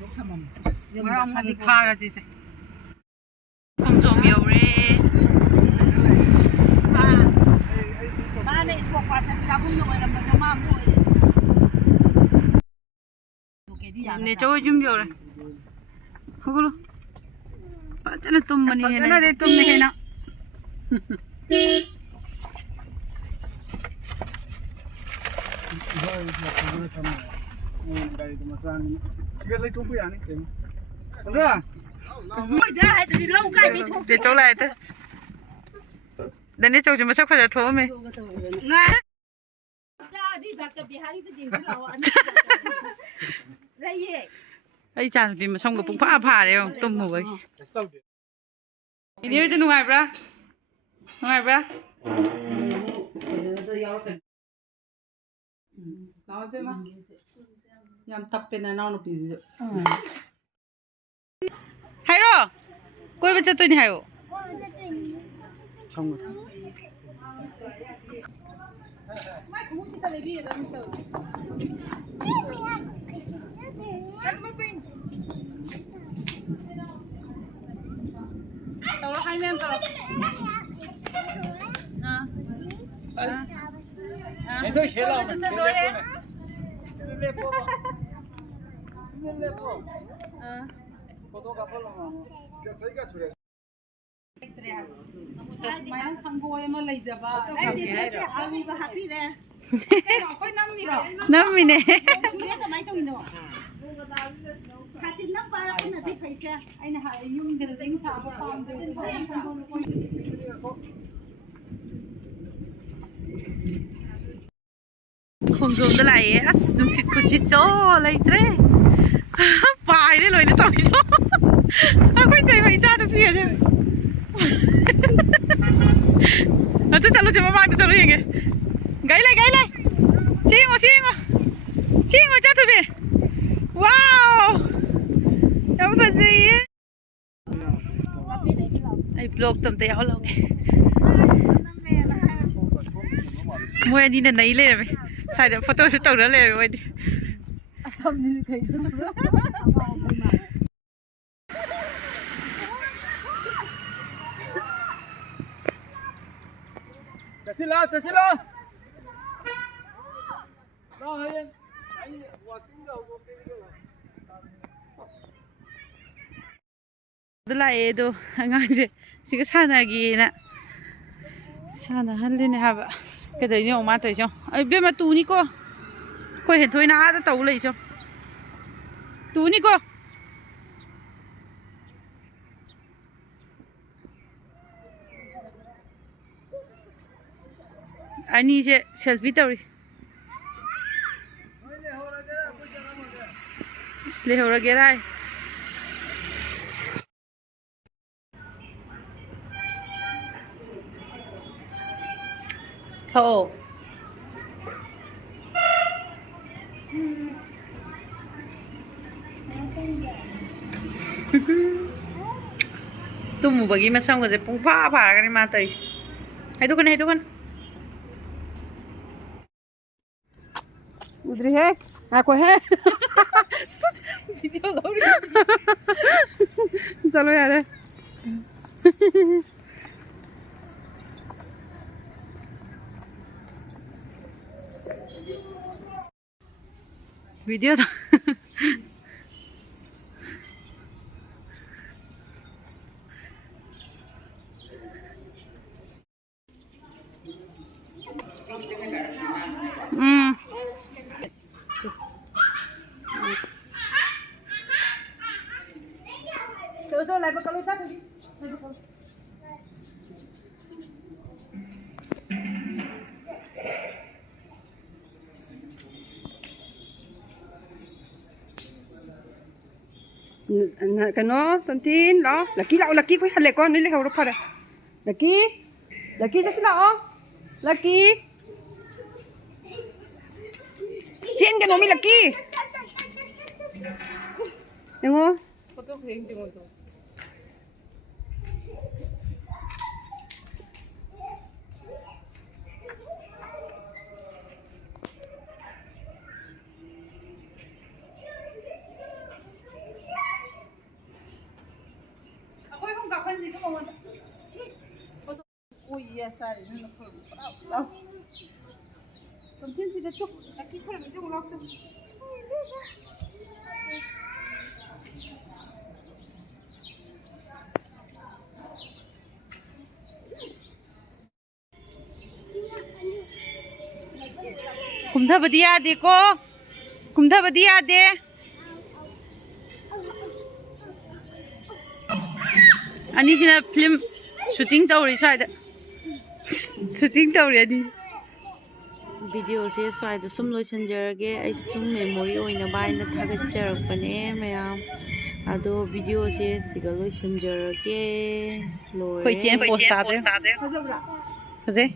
Ông tha ra gì vậy? Không trộm nhiều đấy. Ba này số quả sắn cá bún rồi là mình đâu mà mua này chỗ chung nhiều rồi. Không có luôn. Bạn chắc là tôm mà này này. Tôm này nào. Để chỗ lại thế. Đến đây chỗ chúng ta sắp phải thua mày. Ai chàng vì mà xong cái bụng phá đấy không? Tôm mùi. Ini itu nungai bra. Nungai bra. Nói thế mà. Nhằm tập bên này nó bị gì. Hay rồi. Quay bên tôi đi hay rồi. Xong rồi. Mai cũng chỉ ta lấy bia đó mình tao nó hai em tao. Em thôi chế lo. Máy thằng bôi mà lấy giờ vào. Năm mình nè. Không dùng tới lại đúng xịt của chị cho lấy tre bài đấy rồi nó tao cho quay tay mày cha được gì vậy nó tôi chalo chama mang chalo yenge gai lai chingo cha tu be wow yam phần gì ấy ai blog tầm tay áo lâu mua đi nên lấy lên rồiถ่ายเดี๋ยว photo shoot ตกแล้วเลยไว้ดิจะสิละdala edo angaje siga sanagi na sana hanlene haba cái đấy nhiều mà tới cho ấy biết mà tú ní cô hiện thôi na đã tàu lấy cho tú ní cô anh đi chơi selfie tàu đi lấy hồ ra kia đây thôi tum bagi masang ko je pung pa ka ni matay hay to kan udri hai ako hai video lo chalo yaar video đó số lại vào cái đi cái nó tận tin đó là kí quay hạt lệ con đấy lấy hầu nó phật à là kí rất là là kí trên cái nó mới là kí đúng không ꯋꯥꯈꯜꯁꯤꯒ ꯃꯉꯣꯟꯗ ꯎꯏ ꯌꯥꯁꯥꯔꯤ ꯅꯪꯅ ꯂꯥꯎ ꯀꯝꯊꯦꯟꯁꯤꯗ two ꯂꯛꯀꯤ ꯈꯔꯝꯁꯤ ꯑꯃꯨꯛ ꯂꯥꯎ two ꯀꯨꯝꯊꯕꯗꯤ ꯌꯥꯗꯦꯀꯣ ꯀꯨꯝꯊꯕꯗꯤ ꯌꯥꯗꯦ ꯑꯅꯤꯁꯤꯅ film shooting ꯇꯧꯔꯤ ꯁ꯭ꯋꯥꯏꯗ ꯁꯨꯇꯤꯡ ꯇꯧꯔꯤ ꯑꯅꯤ ꯚꯤꯗꯤꯑꯣꯁꯦ ꯁ꯭ꯋꯥꯏꯗ ꯁꯨꯝ ꯂꯣꯏꯁꯤꯟꯖꯔꯒꯦ ꯑꯩꯁꯨ ꯁꯨꯝ ꯃꯦꯃꯣꯔꯤ ꯑꯣꯏꯅꯕ ꯍꯥꯏꯅ ꯊꯥꯒꯠꯆꯔꯛꯄꯅꯦ ꯃꯌꯥꯝ ꯑꯗꯣ ꯚꯤꯗꯤꯑꯣꯁꯦ ꯁꯤꯒ ꯂꯣꯏꯁꯤꯟꯖꯔꯒꯦ ꯂꯣꯏꯔꯦ ꯐꯖꯕ꯭ꯔꯥ ꯐꯖꯩ